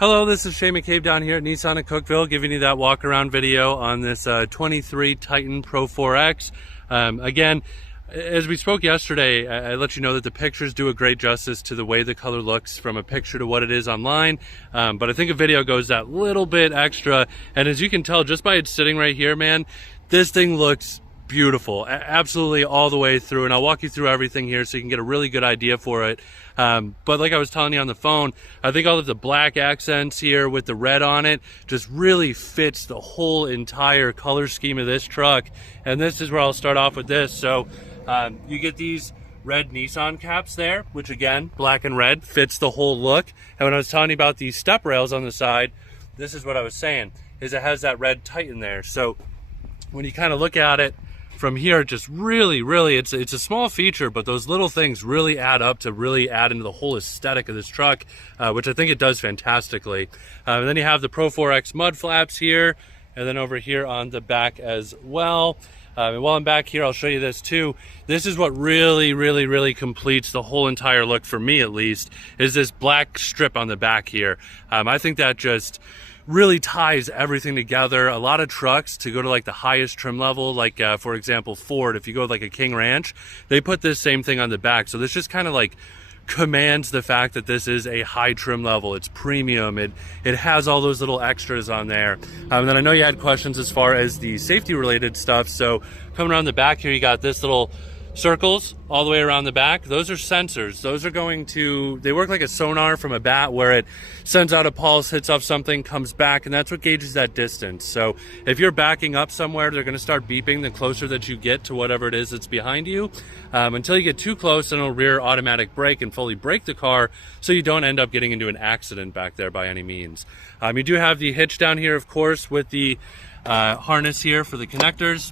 Hello, this is Shane McCabe down here at Nissan in Cookeville, giving you that walk around video on this 23 Titan Pro-4X. Again, as we spoke yesterday, I let you know that the pictures do a great justice to the way the color looks from a picture to what it is online. But I think a video goes that little bit extra. And as you can tell, just by it sitting right here, man, this thing looks beautiful, absolutely all the way through, and I'll walk you through everything here so you can get a really good idea for it. But like I was telling you on the phone, I think all of the black accents here with the red on it just really fits the whole entire color scheme of this truck. And this is where I'll start off with this. So you get these red Nissan caps there, which again, black and red, fits the whole look. And when I was telling you about these step rails on the side, this is what I was saying, is it has that red Titan there. So when you kind of look at it from here, just really, it's a small feature, but those little things really add up to really add into the whole aesthetic of this truck, which I think it does fantastically. And then you have the Pro-4X mud flaps here, and then over here on the back as well. And while I'm back here, I'll show you this too. This is what really completes the whole entire look, for me at least, is this black strip on the back here. I think that just really ties everything together. A lot of trucks, to go to like the highest trim level, like for example Ford, if you go like a King Ranch, they put this same thing on the back. So this just kind of like commands the fact that this is a high trim level. It's premium. It has all those little extras on there. And then I know you had questions as far as the safety related stuff. So coming around the back here, you got this little circles all the way around the back. Those are sensors. Those are going to, they work like a sonar from a bat, where it sends out a pulse, hits off something, comes back, and that's what gauges that distance. So if you're backing up somewhere, they're going to start beeping the closer that you get to whatever it is that's behind you. Until you get too close, then it'll rear automatic brake and fully brake the car, so you don't end up getting into an accident back there by any means. You do have the hitch down here, of course, with the harness here for the connectors,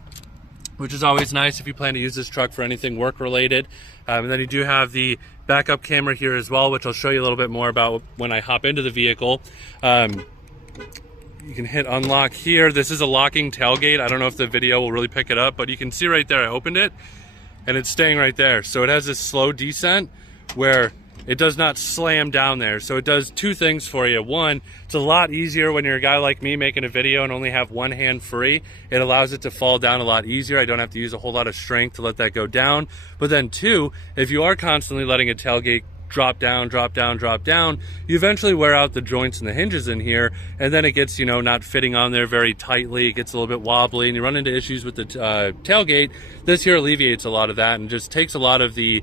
which is always nice if you plan to use this truck for anything work related. And then you do have the backup camera here as well, which I'll show you a little bit more about when I hop into the vehicle. You can hit unlock here. This is a locking tailgate. I don't know if the video will really pick it up, but you can see right there, I opened it and it's staying right there. So it has this slow descent where it does not slam down there. So it does two things for you. One, it's a lot easier when you're a guy like me making a video and only have one hand free. It allows it to fall down a lot easier. I don't have to use a whole lot of strength to let that go down. But then two, if you are constantly letting a tailgate drop down, you eventually wear out the joints and the hinges in here, and then it gets, you know, not fitting on there very tightly. It gets a little bit wobbly and you run into issues with the tailgate. This here alleviates a lot of that and just takes a lot of the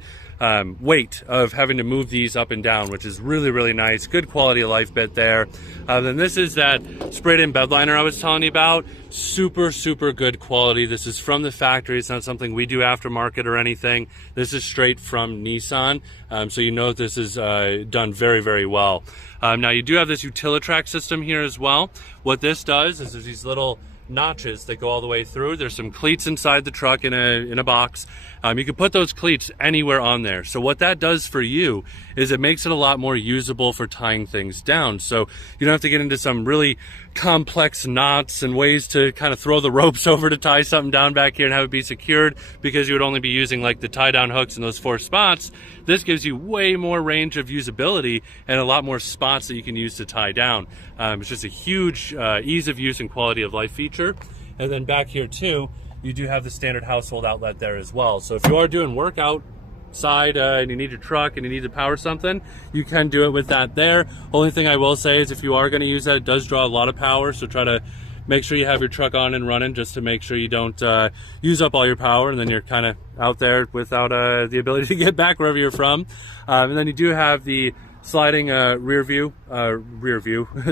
weight of having to move these up and down, which is really nice. Good quality of life bit there. Then this is that sprayed in bed liner I was telling you about. Super good quality. This is from the factory. It's not something we do aftermarket or anything. This is straight from Nissan. So you know this is done very well. Now you do have this Utilitrack system here as well. What this does is there's these little notches that go all the way through. There's some cleats inside the truck in a box. You can put those cleats anywhere on there. So what that does for you is it makes it a lot more usable for tying things down. So you don't have to get into some really complex knots and ways to kind of throw the ropes over to tie something down back here and have it be secured, because you would only be using like the tie down hooks in those 4 spots. This gives you way more range of usability and a lot more spots that you can use to tie down. It's just a huge ease of use and quality of life feature. And then back here too, you do have the standard household outlet there as well. So if you are doing work outside and you need your truck and you need to power something, you can do it with that there. Only thing I will say is if you are going to use that, it does draw a lot of power. So try to make sure you have your truck on and running, just to make sure you don't use up all your power and then you're kind of out there without the ability to get back wherever you're from. And then you do have the sliding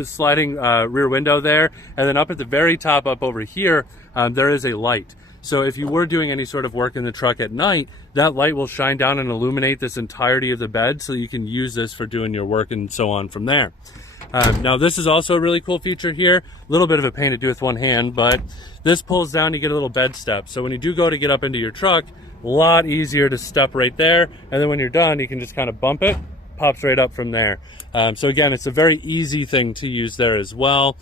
sliding rear window there, and then up at the very top up over here there is a light. So if you were doing any sort of work in the truck at night, that light will shine down and illuminate this entirety of the bed, so you can use this for doing your work and so on from there. Now this is also a really cool feature here. A little bit of a pain to do with one hand, but this pulls down, you get a little bed step. So when you do go to get up into your truck, a lot easier to step right there, and then when you're done, you can just kind of bump it, pops right up from there. So again, it's a very easy thing to use there as well.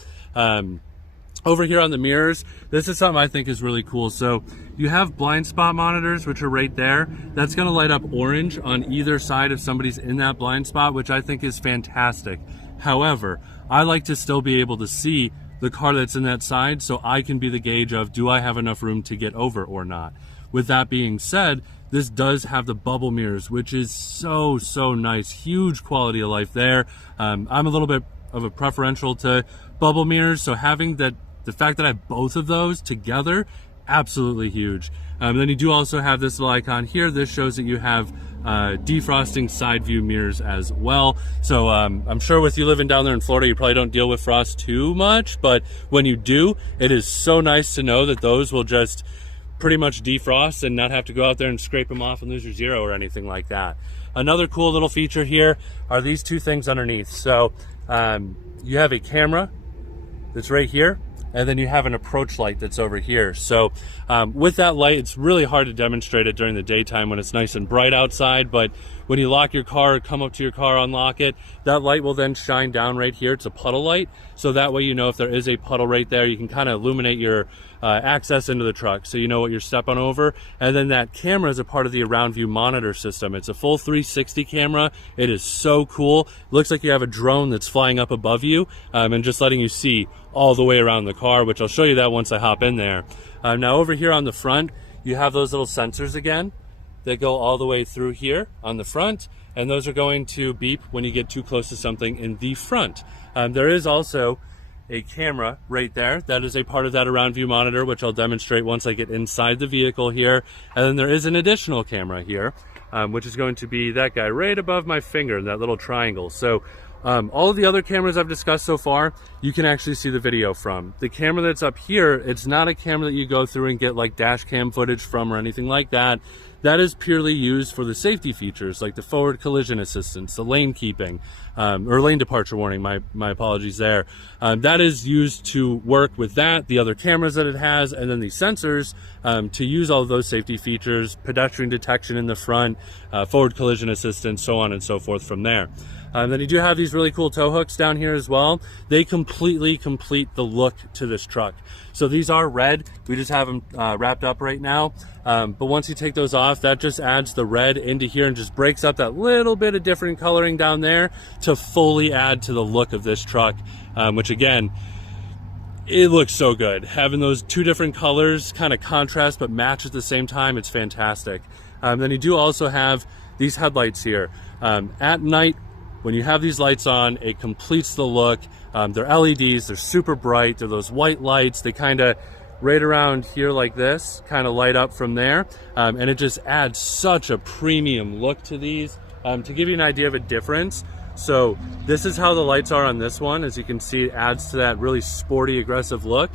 Over here on the mirrors, this is something I think is really cool. So you have blind spot monitors, which are right there. That's going to light up orange on either side if somebody's in that blind spot, which I think is fantastic. However, I like to still be able to see the car that's in that side so I can be the gauge of, do I have enough room to get over or not? With that being said, this does have the bubble mirrors, which is so nice. Huge quality of life there. I'm a little bit of a preferential to bubble mirrors, so having that, the fact that I have both of those together, absolutely huge. Then you do also have this little icon here. This shows that you have defrosting side view mirrors as well. So I'm sure with you living down there in Florida, you probably don't deal with frost too much, but when you do, it is so nice to know that those will just pretty much defrost and not have to go out there and scrape them off and lose your zero or anything like that. Another cool little feature here are these two things underneath. So you have a camera that's right here, and then you have an approach light that's over here. So with that light, it's really hard to demonstrate it during the daytime when it's nice and bright outside, but when you lock your car, come up to your car, unlock it, that light will then shine down right here. It's a puddle light, so that way you know if there is a puddle right there, you can kind of illuminate your access into the truck so you know what you're stepping over. And then that camera is a part of the around view monitor system. It's a full 360 camera. It is so cool. It looks like you have a drone that's flying up above you and just letting you see all the way around the car, which I'll show you that once I hop in there. Now over here on the front, you have those little sensors again that go all the way through here on the front, and those are going to beep when you get too close to something in the front. There is also a camera right there that is a part of that around view monitor, which I'll demonstrate once I get inside the vehicle here. And then there is an additional camera here, which is going to be that guy right above my finger, that little triangle. So all of the other cameras I've discussed so far, you can actually see the video from. The camera that's up here, it's not a camera that you go through and get like dash cam footage from or anything like that. That is purely used for the safety features like the forward collision assistance, the lane keeping, or lane departure warning, my apologies there. That is used to work with that, the other cameras that it has, and then the sensors to use all of those safety features, pedestrian detection in the front, forward collision assistance, so on and so forth from there. Then you do have these really cool tow hooks down here as well. They completely complete the look to this truck. So these are red. We just have them wrapped up right now. But once you take those off, that just adds the red into here and just breaks up that little bit of different coloring down there to fully add to the look of this truck, which again, it looks so good. Having those two different colors kind of contrast but match at the same time, it's fantastic. Then you do also have these headlights here. At night, when you have these lights on, it completes the look. They're LEDs, they're super bright, they're those white lights, they kind of right around here like this, kind of light up from there, and it just adds such a premium look to these. To give you an idea of a difference, so this is how the lights are on this one. As you can see, it adds to that really sporty, aggressive look.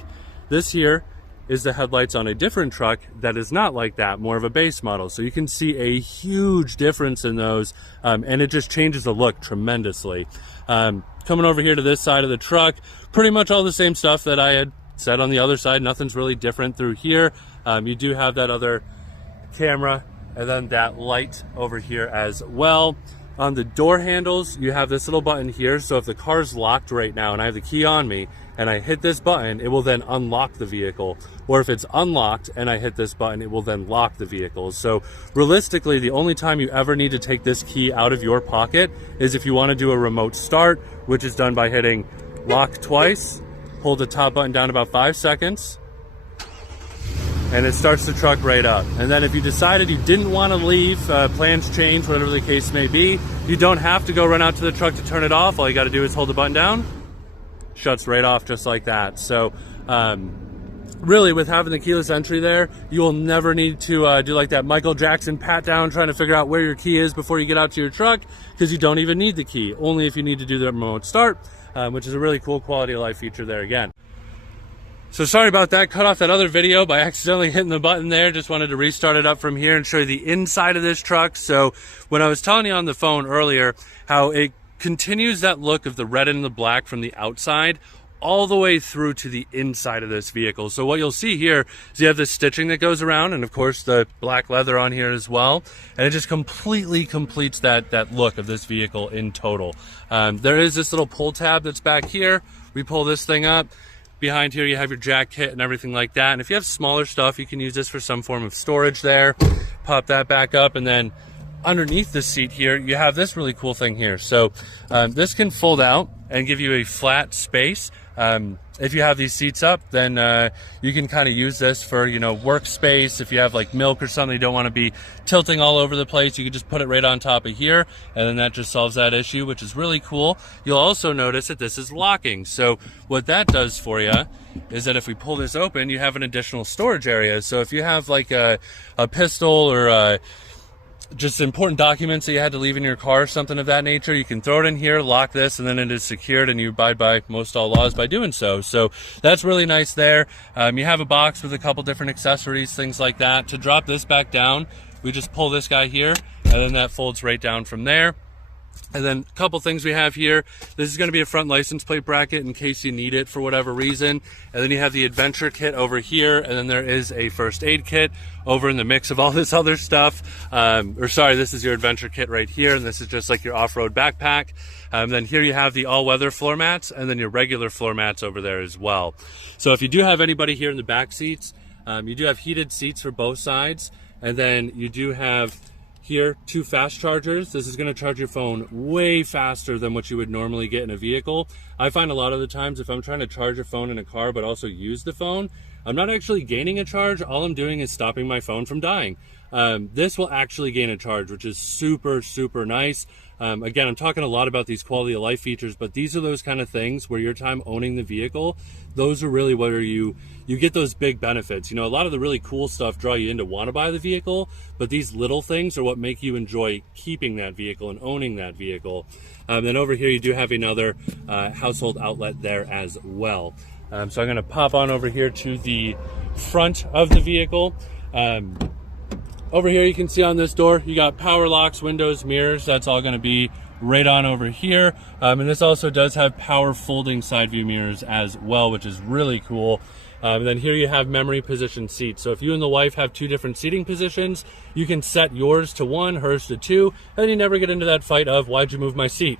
This here is the headlights on a different truck that is not like that, more of a base model. So you can see a huge difference in those, and it just changes the look tremendously. Coming over here to this side of the truck, pretty much all the same stuff that I had said on the other side. Nothing's really different through here. You do have that other camera and then that light over here as well. On the door handles, you have this little button here. So if the car's locked right now and I have the key on me and I hit this button, it will then unlock the vehicle. Or if it's unlocked and I hit this button, it will then lock the vehicle. So realistically, the only time you ever need to take this key out of your pocket is if you want to do a remote start, which is done by hitting lock twice, hold the top button down about 5 seconds, and it starts the truck right up. And then if you decided you didn't want to leave, plans change, whatever the case may be, you don't have to go run out to the truck to turn it off. All you got to do is hold the button down, shuts right off just like that. So really, with having the keyless entry there, you will never need to do like that Michael Jackson pat down trying to figure out where your key is before you get out to your truck, because you don't even need the key, only if you need to do the remote start, which is a really cool quality of life feature there again. So sorry about that, cut off that other video by accidentally hitting the button there. Just wanted to restart it up from here and show you the inside of this truck. So when I was telling you on the phone earlier how it continues that look of the red and the black from the outside all the way through to the inside of this vehicle. So what you'll see here is you have the stitching that goes around, and of course the black leather on here as well, and it just completely completes that look of this vehicle in total. There is this little pull tab that's back here. We pull this thing up. Behind here you have your jack kit and everything like that, and if you have smaller stuff, you can use this for some form of storage there. Pop that back up, and then underneath the seat here you have this really cool thing here. So this can fold out and give you a flat space. If you have these seats up, then you can kind of use this for, you know, workspace. If you have like milk or something, you don't want to be tilting all over the place, you can just put it right on top of here, and then that just solves that issue, which is really cool. You'll also notice that this is locking. So what that does for you is that if we pull this open, you have an additional storage area. So if you have like a pistol or just important documents that you had to leave in your car, something of that nature, you can throw it in here, lock this, and then it is secured, and you abide by most all laws by doing so. So that's really nice there. You have a box with a couple different accessories, things like that. To drop this back down, we just pull this guy here, and then that folds right down from there. And then a couple things we have here. This is going to be a front license plate bracket in case you need it for whatever reason. And then you have the adventure kit over here, and then there is a first aid kit over in the mix of all this other stuff. This is your adventure kit right here, and this is just like your off-road backpack. Then here you have the all-weather floor mats, and then your regular floor mats over there as well. So if you do have anybody here in the back seats, you do have heated seats for both sides, and then you do have here 2 fast chargers. This is going to charge your phone way faster than what you would normally get in a vehicle. I find a lot of the times if I'm trying to charge a phone in a car but also use the phone, I'm not actually gaining a charge. All I'm doing is stopping my phone from dying. This will actually gain a charge, which is super, super nice. Again, I'm talking a lot about these quality of life features, but these are those kind of things where your time owning the vehicle, those are really where you get those big benefits. You know, a lot of the really cool stuff draw you in to want to buy the vehicle, but these little things are what make you enjoy keeping that vehicle and owning that vehicle. Then over here, you do have another household outlet there as well. So I'm going to pop on over here to the front of the vehicle. Over here, you can see on this door, you got power locks, windows, mirrors. That's all going to be right on over here. And this also does have power folding side view mirrors as well, which is really cool. And then here you have memory position seats. So if you and the wife have 2 different seating positions, you can set yours to 1, hers to 2, and you never get into that fight of, why'd you move my seat?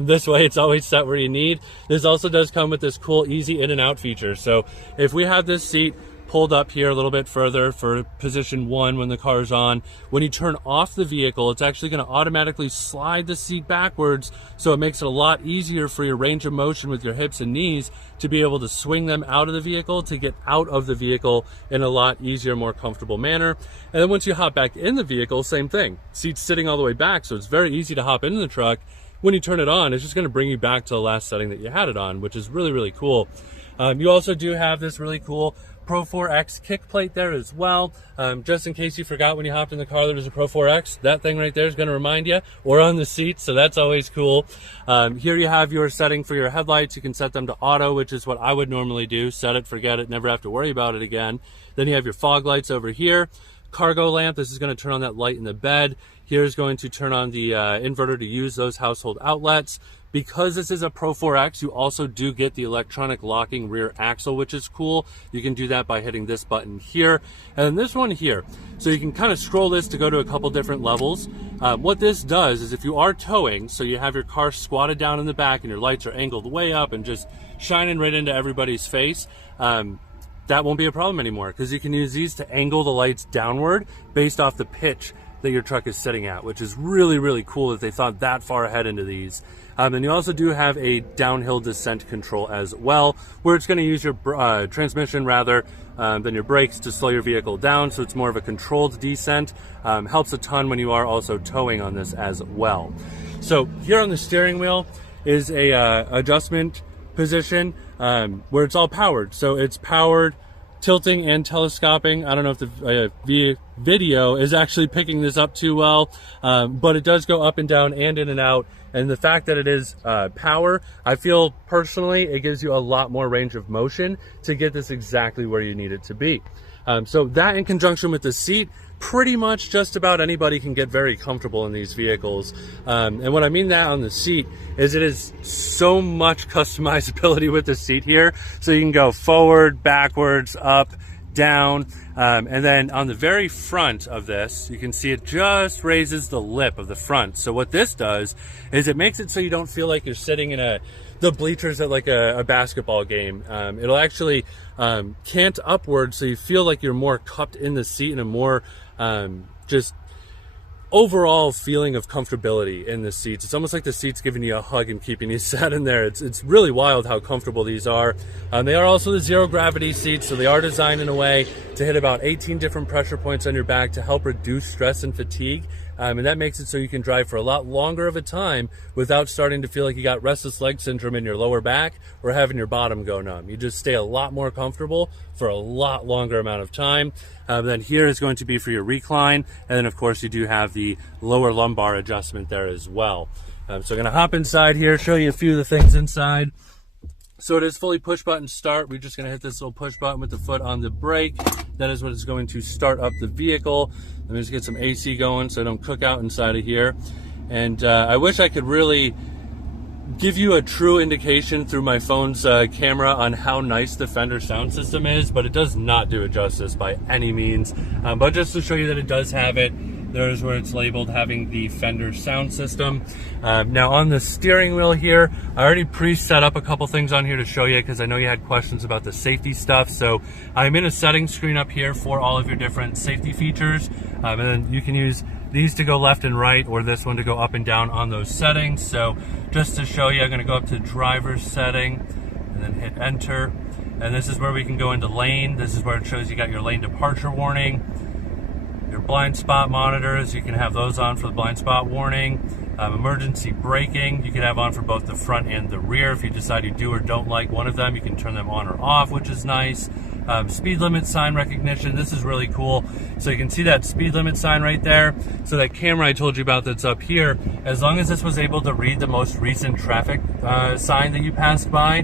This way, it's always set where you need. This also does come with this cool easy in and out feature. So if we have this seat pulled up here a little bit further for position 1 when the car's on, when you turn off the vehicle, it's actually going to automatically slide the seat backwards, so it makes it a lot easier for your range of motion with your hips and knees to be able to swing them out of the vehicle, to get out of the vehicle in a lot easier, more comfortable manner. And then once you hop back in the vehicle, same thing. Seat's sitting all the way back, so it's very easy to hop into the truck. When you turn it on, it's just going to bring you back to the last setting that you had it on, which is really, really cool. You also do have this really cool Pro-4X kick plate there as well. Just in case you forgot when you hopped in the car there was a Pro-4X, that thing right there is going to remind you, or on the seat, so that's always cool. Here you have your setting for your headlights. You can set them to auto, which is what I would normally do. Set it, forget it, never have to worry about it again. Then you have your fog lights over here. Cargo lamp, this is going to turn on that light in the bed. Here's going to turn on the inverter to use those household outlets. Because this is a Pro-4X, you also do get the electronic locking rear axle, which is cool. You can do that by hitting this button here and this one here. So you can kind of scroll this to go to a couple different levels. What this does is if you are towing, so you have your car squatted down in the back and your lights are angled way up and just shining right into everybody's face, that won't be a problem anymore, because you can use these to angle the lights downward based off the pitch that your truck is sitting at, which is really, really cool that they thought that far ahead into these. And you also do have a downhill descent control as well, where it's going to use your transmission rather than your brakes to slow your vehicle down, so it's more of a controlled descent. Helps a ton when you are also towing on this as well. So here on the steering wheel is a adjustment position where it's all powered. So it's powered, tilting and telescoping. I don't know if the video is actually picking this up too well, but it does go up and down and in and out. And the fact that it is power, I feel personally it gives you a lot more range of motion to get this exactly where you need it to be. So that in conjunction with the seat, pretty much just about anybody can get very comfortable in these vehicles. And what I mean that on the seat is it is so much customizability with the seat here. So you can go forward, backwards, up, down, and then on the very front of this, you can see it just raises the lip of the front. So what this does is it makes it so you don't feel like you're sitting in the bleachers at like a basketball game. It'll actually cant upward, so you feel like you're more cupped in the seat in a more just overall feeling of comfortability in the seats. It's almost like the seat's giving you a hug and keeping you sat in there. It's really wild how comfortable these are. They are also the zero gravity seats, so they are designed in a way to hit about 18 different pressure points on your back to help reduce stress and fatigue. And that makes it so you can drive for a lot longer of a time without starting to feel like you got restless leg syndrome in your lower back or having your bottom go numb. You just stay a lot more comfortable for a lot longer amount of time. Then here is going to be for your recline. And then of course you do have the lower lumbar adjustment there as well. So I'm gonna hop inside here, show you a few of the things inside. So it is fully push button start. We're just gonna hit this little push button with the foot on the brake. That is what is going to start up the vehicle. Let me just get some AC going so I don't cook out inside of here. And I wish I could really give you a true indication through my phone's camera on how nice the Fender sound system is, but it does not do it justice by any means. But just to show you that it does have it, there's where it's labeled having the Fender sound system. Now on the steering wheel here, I already pre-set up a couple things on here to show you because I know you had questions about the safety stuff. So I'm in a settings screen up here for all of your different safety features. And then you can use these to go left and right, or this one to go up and down on those settings. So just to show you, I'm gonna go up to driver's setting and then hit enter. And this is where we can go into lane. This is where it shows you got your lane departure warning. Your blind spot monitors, you can have those on for the blind spot warning. Emergency braking, you can have on for both the front and the rear. If you decide you do or don't like one of them, you can turn them on or off, which is nice. Speed limit sign recognition, this is really cool. So you can see that speed limit sign right there. So that camera I told you about that's up here, as long as this was able to read the most recent traffic sign that you passed by,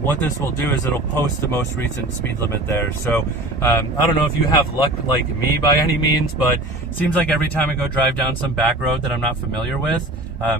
what this will do is it'll post the most recent speed limit there. So I don't know if you have luck like me by any means, but it seems like every time I go drive down some back road that I'm not familiar with,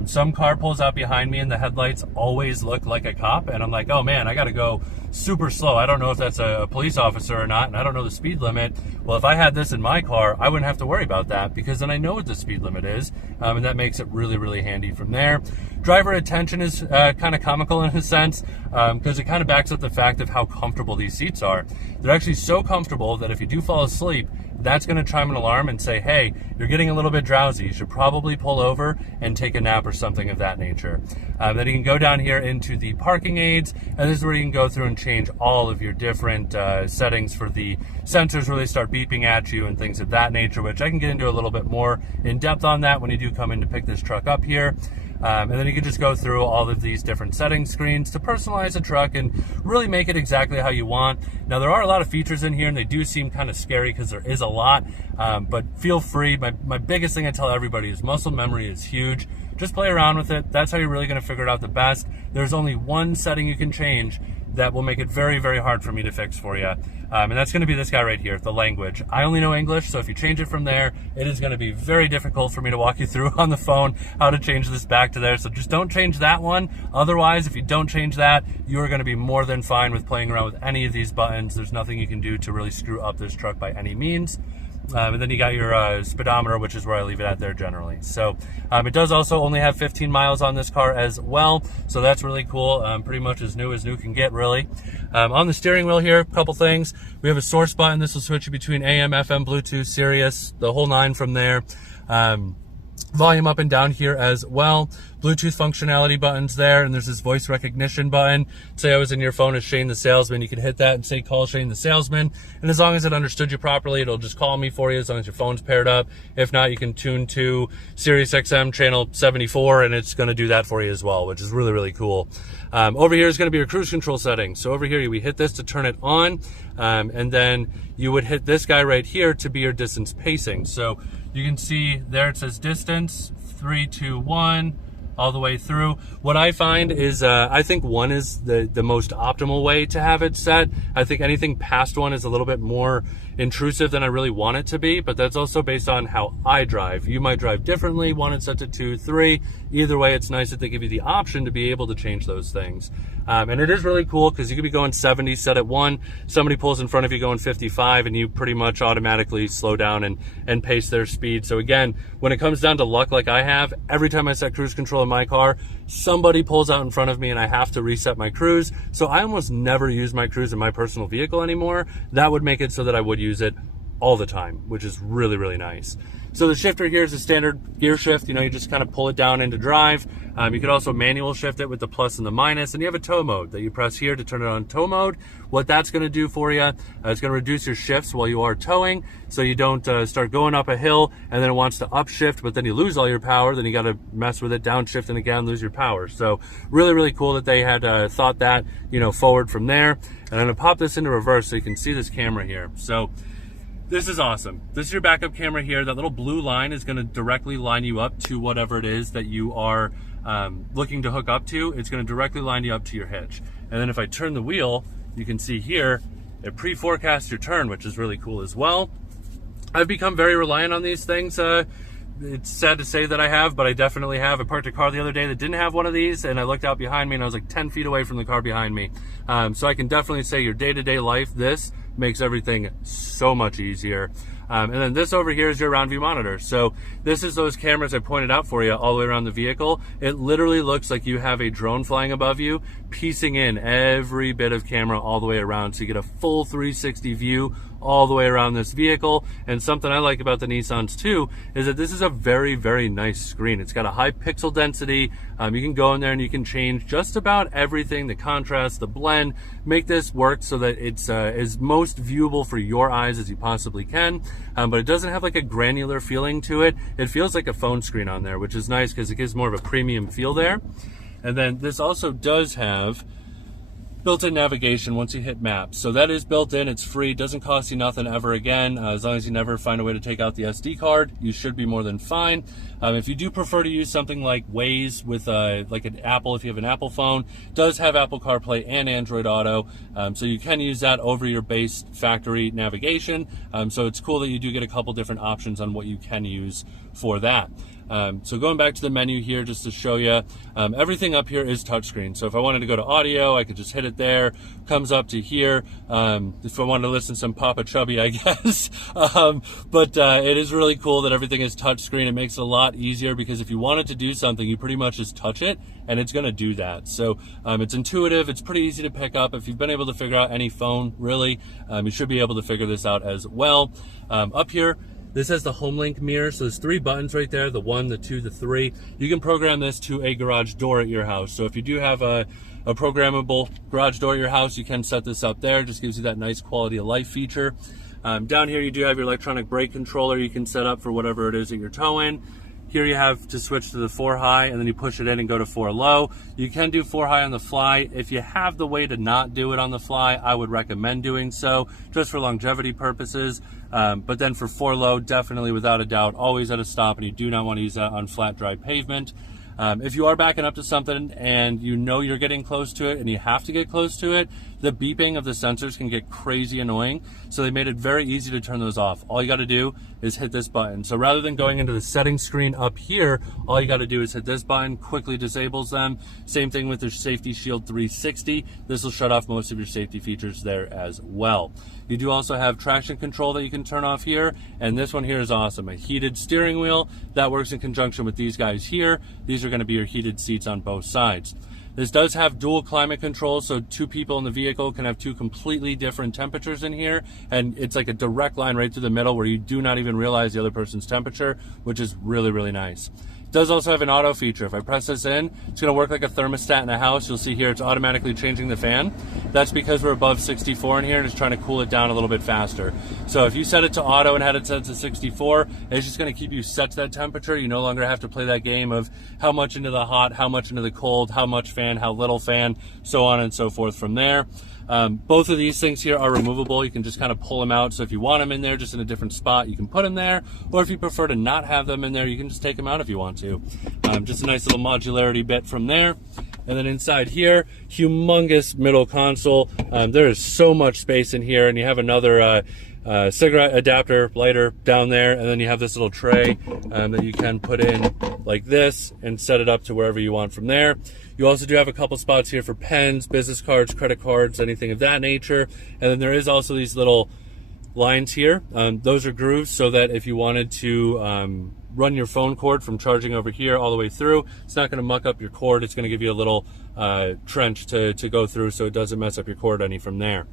some car pulls out behind me and the headlights always look like a cop, and I'm like, oh man, I gotta go super slow. I don't know if that's a police officer or not, and I don't know the speed limit. Well, if I had this in my car, I wouldn't have to worry about that because then I know what the speed limit is, and that makes it really, really handy from there. Driver attention is kind of comical in a sense because it kind of backs up the fact of how comfortable these seats are. They're actually so comfortable that if you do fall asleep, that's going to chime an alarm and say, hey, you're getting a little bit drowsy. You should probably pull over and take a nap or something of that nature. Then you can go down here into the parking aids, and this is where you can go through and change all of your different settings for the sensors where they start beeping at you and things of that nature, which I can get into a little bit more in depth on that when you do come in to pick this truck up here. And then you can just go through all of these different settings screens to personalize a truck and really make it exactly how you want. Now, there are a lot of features in here, and they do seem kind of scary because there is a lot, but feel free. My biggest thing I tell everybody is muscle memory is huge. Just play around with it. That's how you're really going to figure it out the best. There's only one setting you can change that will make it very, very hard for me to fix for you. And that's going to be this guy right here, the language. I only know English, so if you change it from there, it is going to be very difficult for me to walk you through on the phone how to change this back to there. So just don't change that one. Otherwise, if you don't change that, you are going to be more than fine with playing around with any of these buttons. There's nothing you can do to really screw up this truck by any means. And then you got your speedometer, which is where I leave it at there generally. So it does also only have 15 miles on this car as well. So that's really cool. Pretty much as new can get, really. On the steering wheel here, a couple things. We have a source button. This will switch you between AM, FM, Bluetooth, Sirius, the whole nine from there. Volume up and down here as well. Bluetooth functionality buttons there, and there's this voice recognition button. Say I was in your phone as Shane the salesman, you could hit that and say call Shane the salesman, and as long as it understood you properly, it'll just call me for you as long as your phone's paired up. If not, you can tune to Sirius XM channel 74 and it's going to do that for you as well, which is really, really cool. Over here is going to be your cruise control settings. So over here we hit this to turn it on, and then you would hit this guy right here to be your distance pacing. So you can see there it says distance 3, 2, 1 all the way through. What I find is I think 1 is the most optimal way to have it set. I think anything past 1 is a little bit more intrusive than I really want it to be, but that's also based on how I drive. You might drive differently, want it set to 2, 3. Either way, it's nice that they give you the option to be able to change those things. And it is really cool because you could be going 70 set at 1, somebody pulls in front of you going 55, and you pretty much automatically slow down and pace their speed. So again, when it comes down to luck like I have, every time I set cruise control in my car, somebody pulls out in front of me and I have to reset my cruise. So I almost never use my cruise in my personal vehicle anymore. That would make it so that I would use it all the time, which is really, really nice. So the shifter here is a standard gear shift. You just kind of pull it down into drive. You could also manual shift it with the plus and the minus, and you have a tow mode that you press here to turn it on tow mode. What that's going to do for you, it's going to reduce your shifts while you are towing, so you don't start going up a hill and then it wants to upshift, but then you lose all your power. Then you got to mess with it, downshift, and again lose your power. So really, really cool that they had thought that forward from there. And I'm going to pop this into reverse so you can see this camera here. So this is awesome. This is your backup camera here. That little blue line is going to directly line you up to whatever it is that you are looking to hook up to. It's going to directly line you up to your hitch. And then if I turn the wheel, you can see here, it pre-forecasts your turn, which is really cool as well. I've become very reliant on these things. It's sad to say that I have, but I definitely have. I parked a car the other day that didn't have one of these, and I looked out behind me and I was like 10 feet away from the car behind me. So I can definitely say your day-to-day life, this makes everything so much easier. And then this over here is your round view monitor. So this is those cameras I pointed out for you all the way around the vehicle. It literally looks like you have a drone flying above you, piecing in every bit of camera all the way around. So you get a full 360 view all the way around this vehicle. And something I like about the Nissans too is that this is a very, very nice screen. It's got a high pixel density. You can go in there and you can change just about everything, the contrast, the blend, make this work so that it's as most viewable for your eyes as you possibly can. But it doesn't have like a granular feeling to it. It feels like a phone screen on there, which is nice because it gives more of a premium feel there. And then this also does have built-in navigation once you hit maps. So that is built in, it's free, doesn't cost you nothing ever again. As long as you never find a way to take out the SD card, you should be more than fine. If you do prefer to use something like Waze with like an Apple, if you have an Apple phone, it does have Apple CarPlay and Android Auto. So you can use that over your base factory navigation. So it's cool that you do get a couple different options on what you can use for that. So going back to the menu here, just to show you, everything up here is touchscreen. So if I wanted to go to audio, I could just hit it there, comes up to here. If I wanted to listen to some Papa Chubby, I guess. But it is really cool that everything is touchscreen. It makes it a lot easier because if you wanted to do something, you pretty much just touch it and it's going to do that. So it's intuitive. It's pretty easy to pick up. If you've been able to figure out any phone, really, you should be able to figure this out as well. Up here, this has the home link mirror, so there's 3 buttons right there, the 1, the 2, the 3. You can program this to a garage door at your house. So if you do have a programmable garage door at your house, you can set this up there. It just gives you that nice quality of life feature. Down here you do have your electronic brake controller you can set up for whatever it is that you're towing. Here you have to switch to the 4 high and then you push it in and go to 4 low. You can do 4 high on the fly. If you have the way to not do it on the fly, I would recommend doing so just for longevity purposes. But then for 4 low, definitely without a doubt, always at a stop, and you do not want to use that on flat, dry pavement. If you are backing up to something and you know you're getting close to it and you have to get close to it, the beeping of the sensors can get crazy annoying. So they made it very easy to turn those off. All you got to do is hit this button. So rather than going into the settings screen up here, all you got to do is hit this button, quickly disables them. Same thing with their Safety Shield 360. This will shut off most of your safety features there as well. You do also have traction control that you can turn off here, and this one here is awesome. A heated steering wheel that works in conjunction with these guys here. These are going to be your heated seats on both sides. This does have dual climate control, so 2 people in the vehicle can have 2 completely different temperatures in here, and it's like a direct line right through the middle where you do not even realize the other person's temperature, which is really, really nice. It does also have an auto feature. If I press this in, it's going to work like a thermostat in a house. You'll see here it's automatically changing the fan. That's because we're above 64 in here and it's trying to cool it down a little bit faster. So if you set it to auto and had it set to 64, it's just going to keep you set to that temperature. You no longer have to play that game of how much into the hot, how much into the cold, how much fan, how little fan, so on and so forth from there. Both of these things here are removable. You can just kind of pull them out. So if you want them in there just in a different spot, you can put them there. Or if you prefer to not have them in there, you can just take them out if you want to. Just a nice little modularity bit from there. And then inside here, humongous middle console. There is so much space in here, and you have another cigarette adapter lighter down there, and then you have this little tray that you can put in like this and set it up to wherever you want from there. You also do have a couple spots here for pens, business cards, credit cards, anything of that nature. And then there is also these little lines here. Those are grooves so that if you wanted to run your phone cord from charging over here all the way through, it's not going to muck up your cord. It's going to give you a little trench to go through so it doesn't mess up your cord any from there.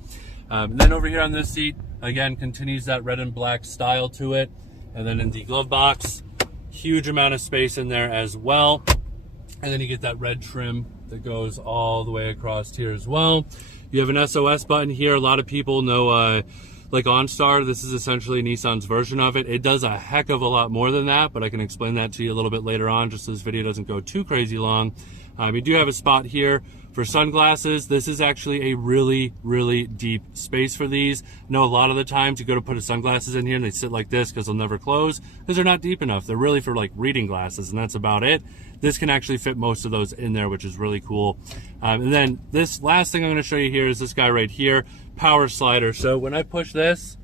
Then over here on this seat, again, continues that red and black style to it. And then in the glove box, huge amount of space in there as well. And then you get that red trim that goes all the way across here as well. You have an SOS button here. A lot of people know like OnStar, this is essentially Nissan's version of it. It does a heck of a lot more than that, but I can explain that to you a little bit later on, just so this video doesn't go too crazy long. You do have a spot here for sunglasses. This is actually a really, really deep space for these. I know a lot of the times you go to put a sunglasses in here and they sit like this because they'll never close because they're not deep enough. They're really for like reading glasses, and that's about it. This can actually fit most of those in there, which is really cool. And then this last thing I'm going to show you here is this guy right here, power slider. So when I push this,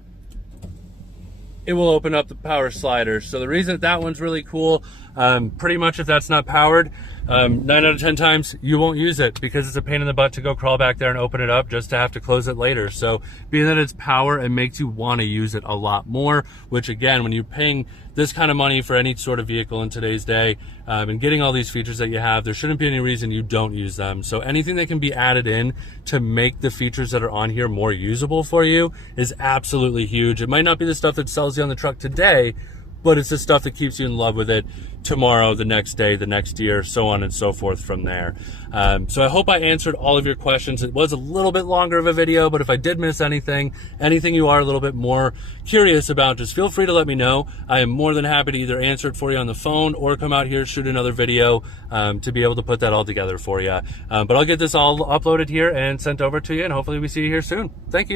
it will open up the power slider. So the reason that one's really cool, pretty much if that's not powered, 9 out of 10 times you won't use it because it's a pain in the butt to go crawl back there and open it up just to have to close it later. So being that it's power, it makes you want to use it a lot more, which again, when you're paying this kind of money for any sort of vehicle in today's day, and getting all these features that you have, there shouldn't be any reason you don't use them. So anything that can be added in to make the features that are on here more usable for you is absolutely huge. It might not be the stuff that sells you on the truck today, but it's the stuff that keeps you in love with it tomorrow, the next day, the next year, so on and so forth from there. So I hope I answered all of your questions. It was a little bit longer of a video, but if I did miss anything you are a little bit more curious about, just feel free to let me know. I am more than happy to either answer it for you on the phone or come out here, shoot another video to be able to put that all together for you. But I'll get this all uploaded here and sent over to you, and hopefully we see you here soon. Thank you.